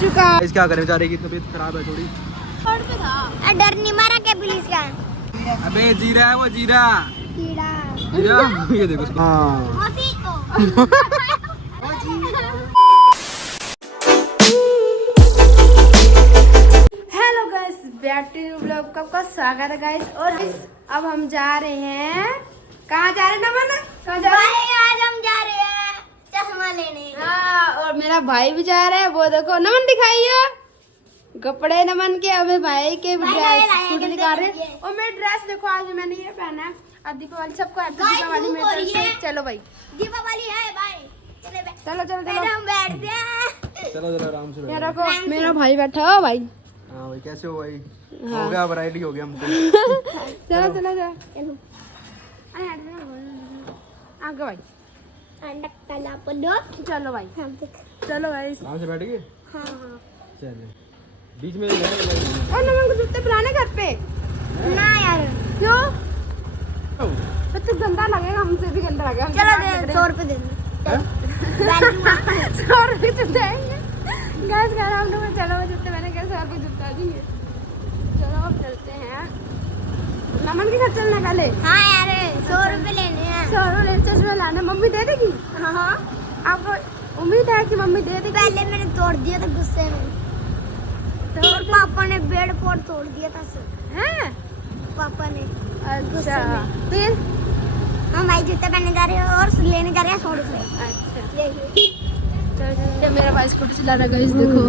चुका। क्या करें, बेचारे की तबीयत खराब है थोड़ी। डर नहीं मारा क्या पुलिस का? अबे जीरा है वो, जीरा कीड़ा। जीरा ये देखो उसको। हाँ hello guys, back to new blog का स्वागत है गाइस। और अब हम जा रहे हैं, कहाँ जा रहे हैं नमन? कहाँ जा रहे हैं? आज हम जा रहे हैं चश्मा लेने। हाँ, और मेरा भाई भी जा रहा है। वो देखो नमन दिखाइए कपड़े नमन के, हमें भाई के स्कूटी दिखा रहे हैं। और मेरी ड्रेस देखो, आज मैंने ये पहना है। और दीपावली सबको हैप्पी दीपावली मेरी तरफ से। चलो भाई, दीपावली है भाई। चलो चलो चलो हम बैठते हैं। चलो जरा आराम से यहाँ रखो, मेरा भाई बैठा हो भाई। हाँ भाई, कैसे हो भाई? हो गया, वैरायटी हो गया हमको। चलो चलो चलो आगे भाई। चलो भाई, चलो भाई। आराम से बैठ गए। हाँ। चलो बीच में और नमन को जूते पिलाने घर पे ना यार, क्यों? तो गंदा लगेगा, हमसे भी गंदा लगेगा। चलो दे 100 रुपए दे दो। 100 रुपए जूते देंगे गैस घर हम लोग। चलो वो जूते मैंने कैसे 100 रुपए जूता देंगे। चलो अब चलते हैं नमन के साथ। चलना पहले। हाँ यार, 100 रुपए लेने हैं। 100 रुपए चश्मा लाना, मम्मी दे देगी। हाँ, आपको उम्मीद है कि मम्मी दे देगी? पहले मैंने तोड़ दिया था गुस्से में। और पापा ने बेड पोड तोड़ दिया था सर। हैं? पापा ने। अच्छा, फिर हम भाई जूते पहनने जा रहे हैं और लेने जा रहे हैं 100 रुपए। अच्छा देखिए। मेरा भाई स्कूटी चला रहा है, देखो।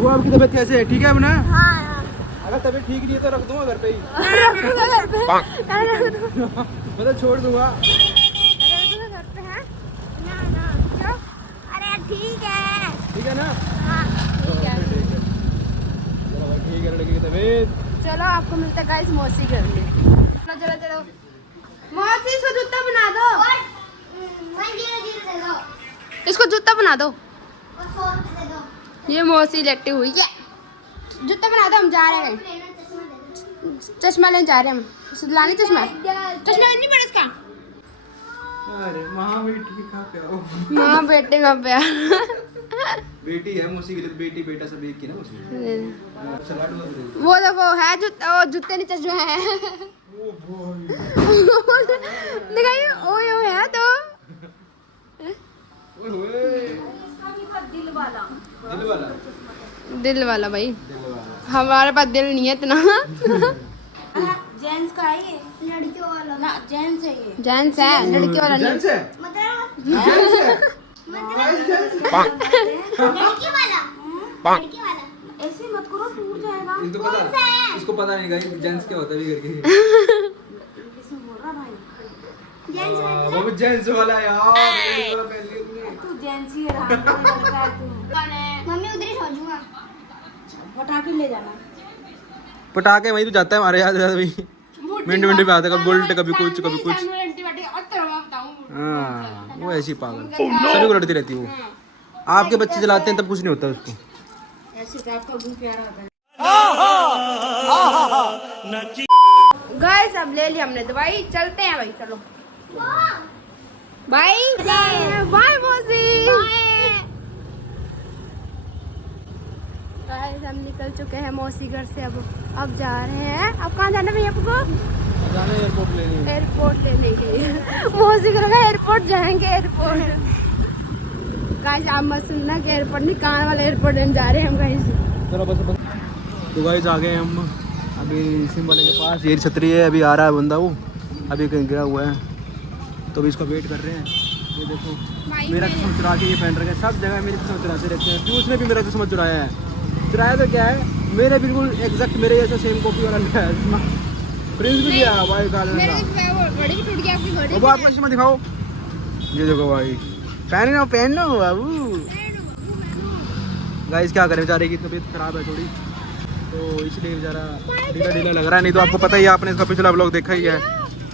वो आपकी तबीयत कैसे है? ठीक है अब ना? हाँ। अगर तबीयत ठीक नहीं है तो रख दूंगा घर पे ही। घर पे मतलब छोड़ दूंगा। घर पे है ना ना, क्यों? अरे ठीक है। ठीक है ना? हाँ। ठीक है। चलो भाई, ठीक है लड़की की तबीयत। चलो आपको मिलता है गाइस मौसी घर में। चलो चलो चलो मौसी, इसको जूता बना दो। और 100 दे दो इसको जूता बना दो। और 100 रुपए दे दो। ये मौसी लेटी हुई है। जूता बना दो, हम जा रहे हैं। लेना चश्मा दे दो। चश्मा लेने जा रहे हैं हम। लाने चश्मा नहीं पड़ा इसका। अरे माँ बेटी का प्यार। माँ बेटे का प्यार। बेटी है मौसी के लिए, बेटी बेटा सब एक ही ना मौसी। सलाड लो। वो देखो है जूता, वो जूते नीचे जो है। दिखाइए, ओए ओए है तो। दिल वाला दिल वाला भाई, दिल वाला। हमारे पास दिल नहीं है इतना। जेंट्स का है ये, लड़कियों वाला ना, जेंट्स है ये। जेंट्स है, लड़की वाला नहीं। जेंट्स है? मतलब जेंट्स है? लड़की वाला। लड़की वाला ऐसे मत करो, टूट जाएगा। इनको पता, इसको पता नहीं गाइस जेंट्स क्या होता है भी करके। इसमें बोल रहा भाई जेंट्स वो भी जेंट्स वाला है यार। जेंट्स वाला पहन लिया तुमने। तू जेंट्स ही रहा है तू। मम्मी उधर ही सो जाऊंगा। पटाखे ले जाना। पटाखे वहीं तो जाता है हमारे याद भाई। मिनट मिनट पे आता है, कभी बुलेट कभी कुछ कभी कुछ। हाँ वो ऐसी पागल सभी को लड़ती रहती है वो। आपके बच्चे चलाते हैं तब कुछ नहीं होता उसको। गाइस अब ले लिया हमने दवाई, चलते हैं भाई। चलो बाय बाय मौसी। गाइस हम निकल चुके हैं मौसी घर से। अब जा रहे हैं। अब कहाँ जाना भैया आपको? एयरपोर्ट लेने के लिए। मौसी घर का एयरपोर्ट जाएंगे। एयरपोर्ट गाइस आप मत सुनना कि एयरपोर्ट नहीं, कान वाला एयरपोर्ट लेने जा रहे हैं हम गाइस। चलो बस बस। तो गाइस आ गए हम अभी सिम वाले के पास। ये छतरी है, अभी आ रहा है बंदा, वो अभी कहीं गिरा हुआ है तो अभी इसका वेट कर रहे हैं। ये देखो मेरा चश्मा चुरा के ये पहन रखे हैं, सब जगह मेरे चश्मा चुराते रहते हैं। फिर उसने भी मेरा चश्मा चुराया है। चुराया तो क्या है, मेरे बिल्कुल एग्जैक्ट मेरे जैसा सेम कॉपी वाला लिया है चश्मा। प्रिंस भी लिया भाई काले का। घड़ी भी टूट गई आपकी घड़ी। वो आपको चश्मा दिखाओ, ये देखो भाई। पहनो बाबू। गाइस क्या करें, बेचारे की तबीयत खराब है थोड़ी तो इसलिए बेचारा ढीला ढीला लग रहा है। नहीं तो आपको पता ही है, आपने इसका पिछला ब्लॉग देखा ही है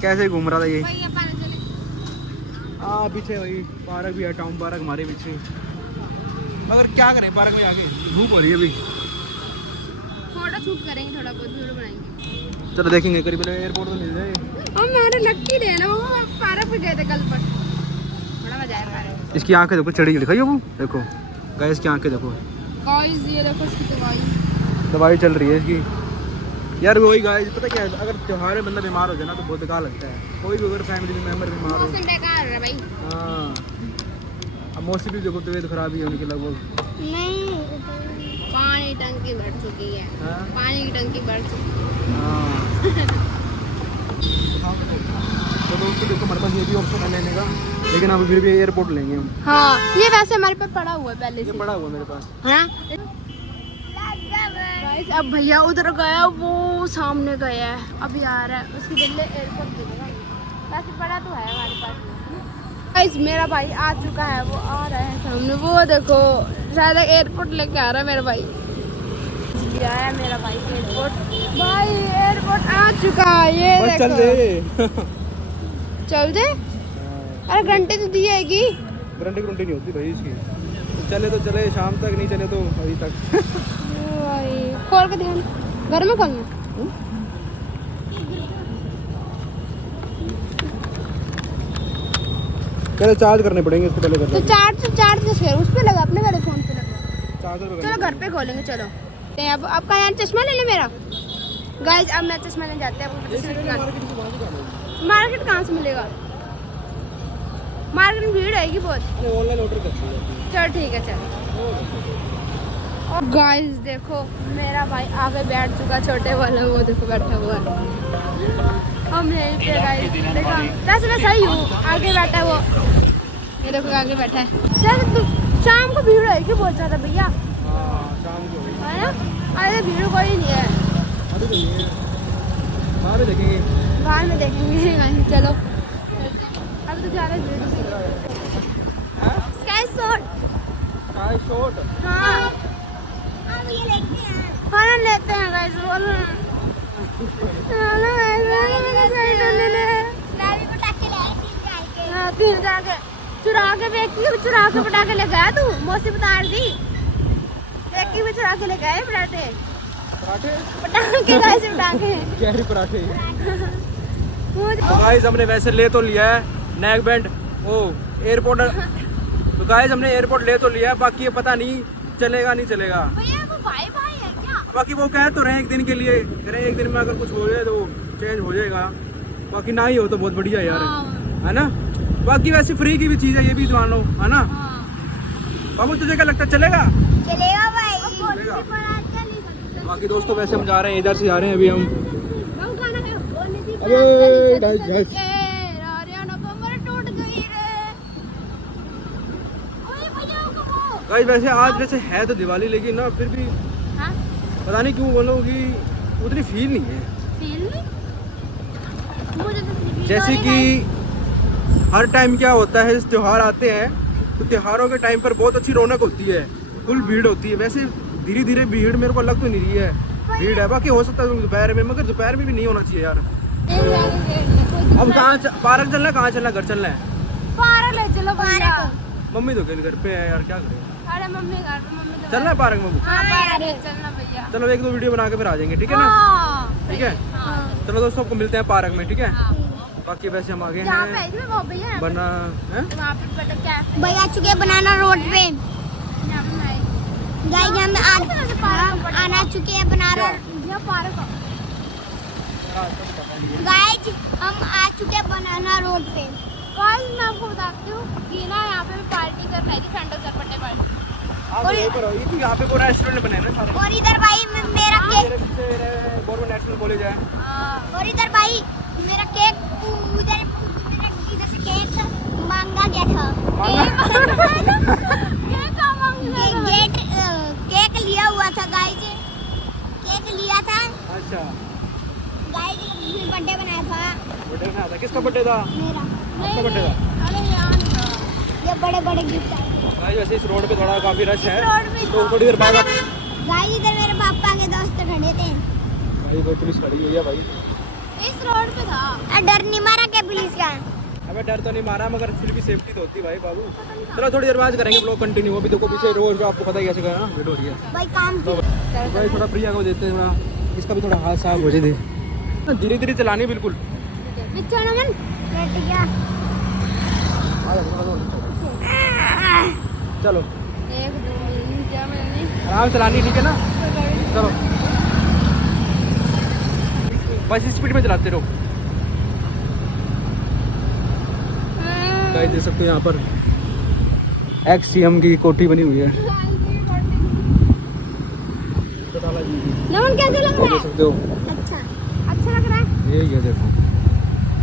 कैसे घूम रहा था ये। हाँ पीछे वही पार्क भी है, टाउन पार्क हमारे पीछे। मगर क्या करें, पार्क में आके धूप हो रही है अभी। फोटो शूट करेंगे, थोड़ा बहुत वीडियो बनाएंगे। चलो देखेंगे, करीब एयरपोर्ट तो मिल जाए। और मेरे लक्की दे ना, वो पार्क पे गए थे कल पर, बड़ा मजा आया पार्क। इसकी आंखें देखो, चढ़ी दिखाई वो देखो गाइस, इसकी आंखें देखो। गाइस ये देखो इसकी दवाई चल रही है इसकी। यार वही गाइस, पता क्या है, अगर त्योहार में बंदा बीमार हो जाए ना तो बहुत बेकार लगता है। कोई भी अगर फैमिली मेम्बर बीमार हो, मौसम बेकार है भाई। हाँ अब मौसम भी देखो तबीयत खराब ही है उनकी लगभग। नहीं पानी टंकी भर चुकी है। हाँ? पानी की टंकी भर चुकी है। हाँ। तो दोस्तों देखो हमारे पास ये भी ऑप्शन है लेने का, लेकिन अब फिर भी एयरपोर्ट लेंगे हम। हाँ ये वैसे हमारे पास पड़ा हुआ है पहले ये से। पड़ा हुआ है मेरे पास। हाँ गाइस अब भैया उधर गया, वो सामने गया है, अभी आ रहा है, उसके बदले एयरपोर्ट देगा। वैसे पड़ा तो है हमारे पास। गाइस मेरा भाई आ चुका है, वो आ रहा है सामने, वो देखो शायद एयरपोर्ट लेके आ रहा है मेरा भाई। आया मेरा भाई एयरपोर्ट, भाई एयरपोर्ट आ चुका है, ये बस देखो। चल दे। चल दे, अरे घंटे तो दी जाएगी। गारंटी नहीं होती भाई इसकी, चले तो चले शाम तक, नहीं चले तो अभी तक। भाई खोल के दिखा, घर में खोलना। पहले चार्ज करने पड़ेंगे इसको पहले तो चार्ज किसके उस पे लगा, अपने वाले फोन पे लगा। चार्जर चलो घर पे खोलेंगे, चलो। ते अब आपका यार चश्मा ले ले मेरा। गाइस अब मैं चश्मा लेने जाते हैं। मार्केट कहाँ से मिलेगा? मार्केट में भीड़ आएगी बहुत। ऑनलाइन ऑर्डर कर दिया। चल ठीक है चल। और गाइस देखो मेरा भाई आगे बैठ चुका, छोटे वाला वो देखो बैठा हुआ है। हम यहीं पे गाइस देखो, वैसे मैं सही हूँ, आगे बैठा है वो, ये देखो आगे बैठा है। जैसे शाम को भीड़ आएगी बहुत ज़्यादा भैया, हाँ शाम को है ना? अरे भीड़ कोई नहीं है, अभी तो नहीं है, बाद में देखेंगे। बाद में देखेंगे। चलो अभी तो ज़्यादा भीड़ है। स्काई शॉट, चाय शॉट। हाँ अब ये लेते हैं खाना लेते हैं गाइस, बोलो मैं भी पटाखे ले आई 3 जाके। हाँ, 3 जाके चुरा के चुरा के पटाखे ले गया तू, मौसी बता दी। बेकी में चुरा के ले गए पटाखे, पराठे पटाखे गाइस पटाखे। कैरी पराठे। मुझे तो गाइस हमने वैसे ले तो लिया है नेक बैंड, ओ एयरपोर्ट। तो गाइस हमने एयरपोर्ट ले तो लिया है, बाकी ये पता नहीं चलेगा नहीं चलेगा। भैया वो भाई भाई है क्या? बाकी वो कह तो रहे हैं एक दिन के लिए, कह रहे हैं एक दिन में अगर कुछ हो जाए तो चेंज हो जाएगा, बाकी ना ही हो तो बहुत बढ़िया यार, है ना? बाकी वैसे फ्री की भी चीज़ है, ये भी जान लो, है ना? बाबू तुझे क्या लगता है चलेगा? चलेगा भाई। चलेगा। बाकी दोस्तों वैसे हम जा रहे हैं, इधर से जा रहे हैं अभी हम। अरे गाइस गाइस वैसे आज वैसे है तो दिवाली, लेकिन ना फिर भी पता नहीं क्यों बोलो कि उतनी फील नहीं है। जैसे कि हर टाइम क्या होता है, इस त्योहार आते हैं तो त्योहारों के टाइम पर बहुत अच्छी रौनक होती है, फुल भीड़ होती है। वैसे धीरे धीरे भीड़ मेरे को लग तो नहीं रही है, भीड़ है। बाकी हो सकता है दोपहर में, मगर दोपहर में भी नहीं होना चाहिए यार। अब कहाँ पार्क चलना है, कहाँ चलना, घर चलना है? पार्क ले चलो भैया। मम्मी तो घर पे है यार, क्या करें? अरे मम्मी घर पे, मम्मी तो चलना है पार्क में? हाँ पार्क ले चलना भैया। चलो 1-2 वीडियो बना के फिर आ जाएंगे, ठीक है ना? हाँ ठीक है चलो दोस्तों, आपको मिलते हैं पार्क में, ठीक है? बाकी वैसे हम आगे यहाँ पे हैं है इसमें वो भैया है, वरना हैं? वहाँ पे पता क्या है? भाई आ चुके हैं बनाना रोड पे। यहाँ पे है। गाइस हम आना चुके हैं बनाना। यहाँ पार्क है। गाइस हम आ चुके हैं बनाना रोड पे। गाइस मैं आपको बताती हूँ कि ना यहाँ पे पार्टी कर रही थी, ठंडक चटपटे पार्टी। आप यहीं पर हो, ये तो यहाँ पे पूरा रेस्टोरेंट बने हैं ना सारे। और इधर भाई मेरा केक, मेरे पीछे गवर्नमेंट नेशनल कॉलेज है। और इधर भाई मेरा केक इधर से केक मांगा गया था। गेट केक लिया हुआ था गाइस, केक लिया था अच्छा गाइस, बर्थडे बनाया था बर्थडे में था, किसका बर्थडे था? मेरा। आपका बर्थडे था? अरे यार ये बड़े बड़े गिफ्ट आए भाई वैसे इस रोड पे थोड़ा काफी रश है, रोड पे तो थोड़ी देर बाद गाइस इधर मेरे पापा के दोस्त खड़े थे। भाई कोई पुलिस खड़ी हुई है भाई। इस रोड पे था। डर नहीं मारा क्या पुलिस का? हमें डर तो नहीं मारा, मगर फिर भी सेफ्टी तो होती है भाई बाबू। चलो थोड़ी देर बाद करेंगे ब्लॉग कंटिन्यू। अभी देखो पीछे रोड का आपको पता ही कैसे करना, वेट हो रही है। भाई काम तो भाई थोड़ा प्रिया को देते हैं, थोड़ा इसका भी थोड़ा हाथ साफ हो जाए। धीरे धीरे चलानी बिल्कुल। बिच्छा नमन बैठ गया। चलो 1 2 3 4 मैंने आराम चलानी, ठीक है ना? चलो बस स्पीड में चलाते रहो। गाइस देख सकते हो यहाँ पर XCM की कोठी बनी हुई है। नमन कैसे लग रहा देख है? सकते हो अच्छा लग रहा है। ये देखो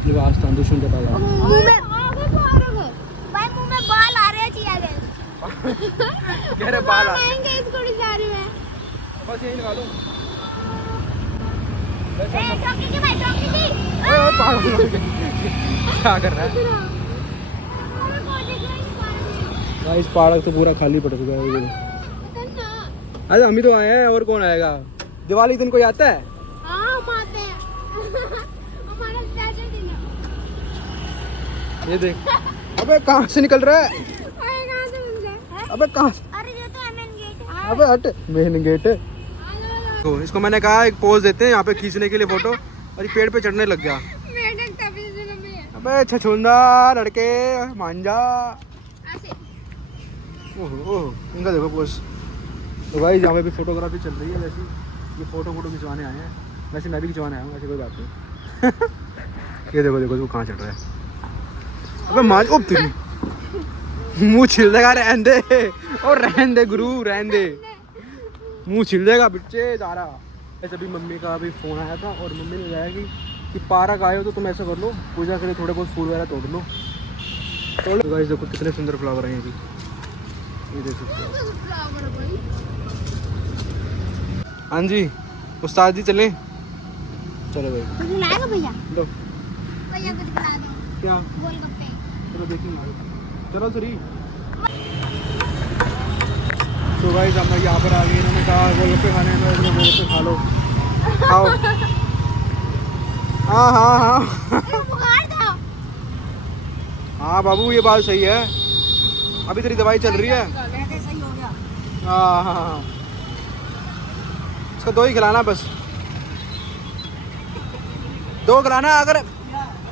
ये आस्था दुश्मन के पास मुंह में भाई मुंह में बाल आ रहे हैं चिया गए। कह रहे बाल आएंगे इसको जा रही है। बस यही लगा लो। चौकी की भाई चौकी की। ओए पागल क्या कर रहा है? गाइस पार्क तो पूरा खाली पड़ चुका है। अरे हम ही तो आए हैं, और कौन आएगा? दिवाली दिन कोई आता है? हाँ हम आते हैं। हमारा स्पेशल दिन है। ये देख, अबे कहाँ से निकल रहा है? अरे कहाँ से मिल गए? अबे कहाँ से? अरे ये तो मेन गेट है। अबे हट, मेन गेट है। तो इसको मैंने कहा एक पोज देते हैं यहाँ पे खींचने के लिए फोटो, और ये पेड़ पे चढ़ने लग गया। अबे छछूंदा लड़के मान जा। ओह इनका देखो पोज। तो भाई यहाँ पे भी फोटोग्राफी चल रही है, वैसे ये फोटो खिंचवाने आए हैं। वैसे मैं भी खिंचवाने आया हूँ, ऐसी कोई बात नहीं। ये देखो देखो वो कहाँ चढ़ रहा है। अबे मान ओ तेरी मुँह छिल देगा, रहन दे और रहन दे गुरु रहन दे, मुँह छिल देगा बच्चे जा रहा। ऐसे भी मम्मी का अभी फ़ोन आया था और मम्मी ने बताया कि पार्क आए हो तो तुम ऐसा कर लो, पूजा के लिए थोड़े बहुत फूल वगैरह तोड़ लो। तो गाइस देखो कितने सुंदर फ्लावर हैं अभी, ये देख सकते हो। हाँ जी उस्ताद जी चलें? चलो भाई कुछ बनाएगा भैया? लो भैया कुछ बना दो। क्या? गोलगप्पे। चलो देखेंगे, चलो सरी। तो गाइस हम यहाँ पर आ गए, इन्होंने कहा गोलगप्पे खाने हैं, तो गोलगप्पे खा लो, खाओ। हाँ हाँ हाँ बुखार था। हाँ बाबू ये बात सही है, अभी तेरी दवाई चल रही है। सही हो गया। हाँ हाँ हाँ इसका 2 ही खिलाना बस, 2 खिलाना। अगर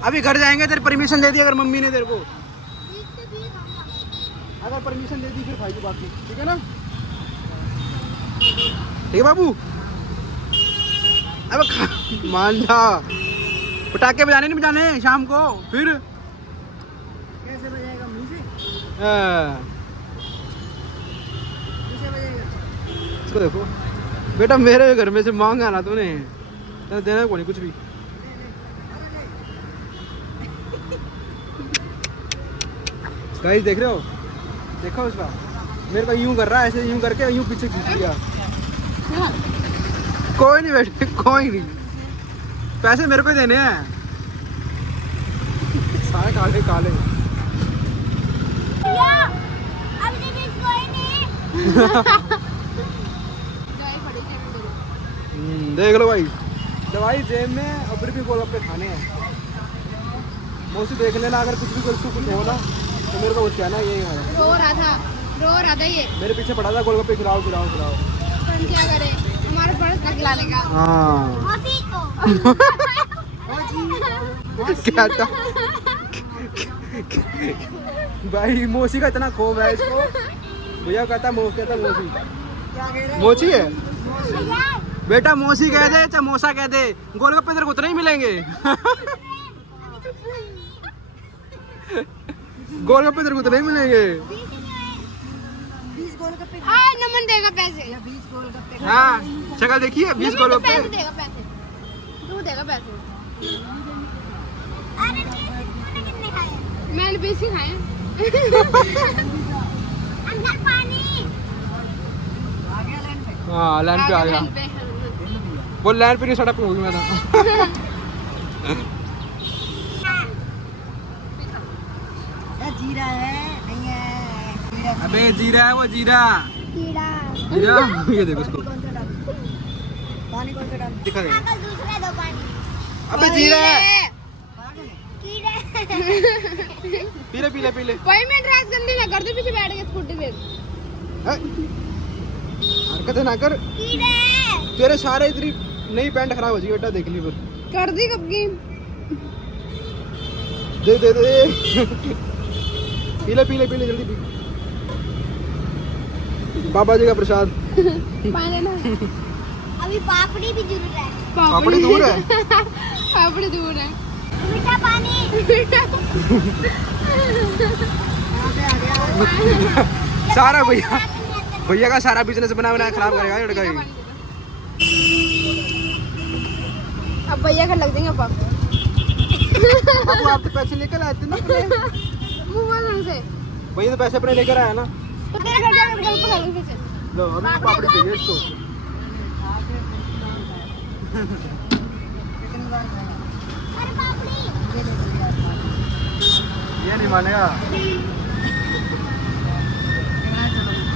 अभी घर जाएंगे तेरी परमिशन दे दी अगर मम्मी ने तेरे को, अगर परमिशन दे दी फिर भाई की बात नहीं, ठीक है ना? ठीक है बाबू? अब मान जा, पटाखे बजाने नहीं बजाने शाम को, फिर कैसे बजाएगा? मुंह से? कैसे बजाएगा? इसको देखो बेटा, मेरे घर में से मांगा ना तूने, तेरा देना को नहीं कुछ भी। गाइस देख रहे हो, देखो उसका मेरे को यूं कर रहा है, ऐसे यूं करके यूं पीछे खींच लिया। कोई नहीं बेटे कोई नहीं, पैसे मेरे को ही देने हैं सारे काले काले। भैया अब भी कोई नहीं। देख लो भाई, दवाई जेब में और फिर भी गोलगप्पे खाने हैं। मौसी देख लेना, अगर कुछ भी कुछ हो ना तो मेरे को कुछ कहना, यही है। रो रहा था ये, मेरे पीछे पड़ा था गोलगप्पे खिलाओ खिलाओ खिलाओ। पर क्या करे, हमारे पर्स तक लाने का। हाँ मौसी को। क्या था भाई, मौसी का इतना खौफ है इसको। भैया कहता मौसी, मोची है भैया बेटा, मौसी कह दे चाहे मौसा कह दे, गोलगप्पे तेरे को उतने ही मिलेंगे। गोलगप्पे तेरे को उतने ही मिलेंगे। 20 गोलगप्पे। हाँ नमन देगा पैसे। 20 गोलगप्पे। हाँ शक्ल देखिए, 20 गोलगप्पे पैसे देगा, पैसे तू देगा पैसे। अरे तूने कितने खाए? मैंने 20 ही खाए। अंदर पानी। हाँ लाइन पे आ गया, लाइन पे। वो लाइन पे नहीं सड़क पे हो गई मैं था। जीरा है नहीं है? अबे जीरा है वो, जीरा कीड़ा। जीरा। ये देखो उसको पानी कौन सा डाल? दिखा दे। अंकल दूसरा दो पानी। अबे जीरा है, कीड़े। पीले पीले पीले। भाई मैं ड्रेस गंदी ना कर दे, पीछे बैठ के स्कूटी पे। हरकतें ना कर, कीड़े। तेरे सारे इतनी नई पैंट खराब हो जाएगी बेटा, देख ली फिर। कर दी कब की? दे दे दे पीले पीले पीले जल्दी पी। बाबा जी का प्रसाद। पानी लेना। अभी पापड़ी भी जरूर है। पापड़ी दूर है। पापड़ी दूर है। मीठा पानी। सारा भैया का सारा बिजनेस बना बनाया खराब करेगा लड़का ही। अब भैया का लग देंगे पाप। बाबू आप तो पैसे लेकर आए थे ना अपने। मुंह से भैया तो पैसे अपने लेकर आया ना। तो तेरे घर जाकर घर पर खा लेंगे फिर। लो अभी पापड़ी चाहिए इसको। अरे पापड़ी। ये नहीं मानेगा।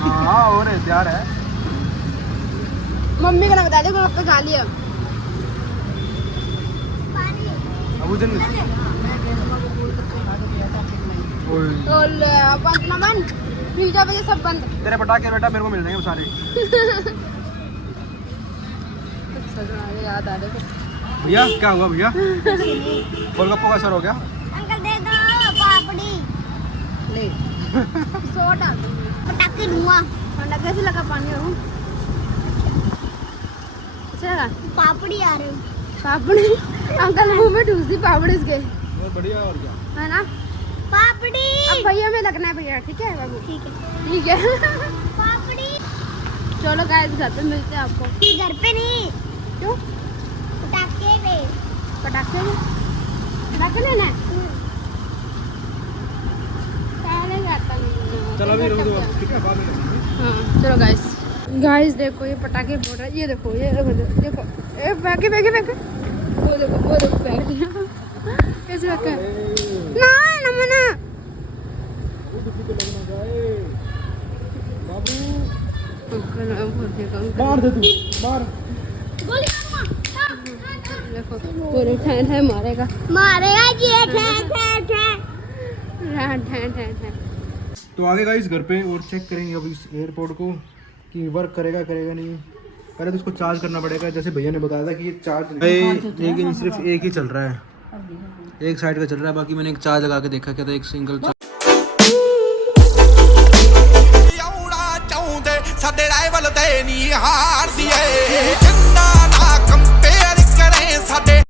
हाँ और है तैयार है। मम्मी को ना बता दे को अब तो खा लिया। पानी। अबू जन तो बंद ना बंद। पिज्जा वजह सब बंद। तेरे पटाखे बेटा मेरे को मिल जाएंगे सारे। याद आ रहे। भैया क्या हुआ भैया? गोलगप्पा का असर हो गया? अंकल दे दो पापड़ी। ले। सोडा। पटाखे धुआं। ठंडा कैसे लगा पानी और? अच्छा पापड़ी आ रही। पापड़ी अंकल मुंह में ठूस दी पापड़ी इसके। बहुत बढ़िया और क्या? है ना? पापड़ी। अब भैया में लगना है भैया ठीक है बाबू? ठीक है। ठीक है। पापड़ी। चलो गाइस घर पे मिलते हैं आपको। घर पे नहीं। क्यों? पटाखे पे। पटाखे लेना है? पहले जाता नहीं। चलो अभी रुक दो ठीक है बाद में करेंगे। हाँ चलो गाइस देखो ये पटाखे फोड़ रहा है। ये देखो देखो ए फेंके वो देखो फेंक दिया। कैसे रखा है? ना मना। अंकल मार दे तू मार। गोली देखो पूरे ठैन है मारेगा। मारेगा ये ठे। तो आगे गाइस घर पे और चेक करेंगे अभी इस एयरपोर्ट को कि वर्क करेगा नहीं। पहले तो इसको चार्ज करना पड़ेगा जैसे भैया ने बताया था कि ये चार्ज लेकिन सिर्फ एक ही चल रहा है। एक साइड का चल रहा है बाकी मैंने एक चार्ज लगा के देखा क्या था एक सिंगल ਸਾਡੇ ਰਾਈਵਲ ਤੇ ਨਹੀਂ ਹਾਰਦੀ ਏ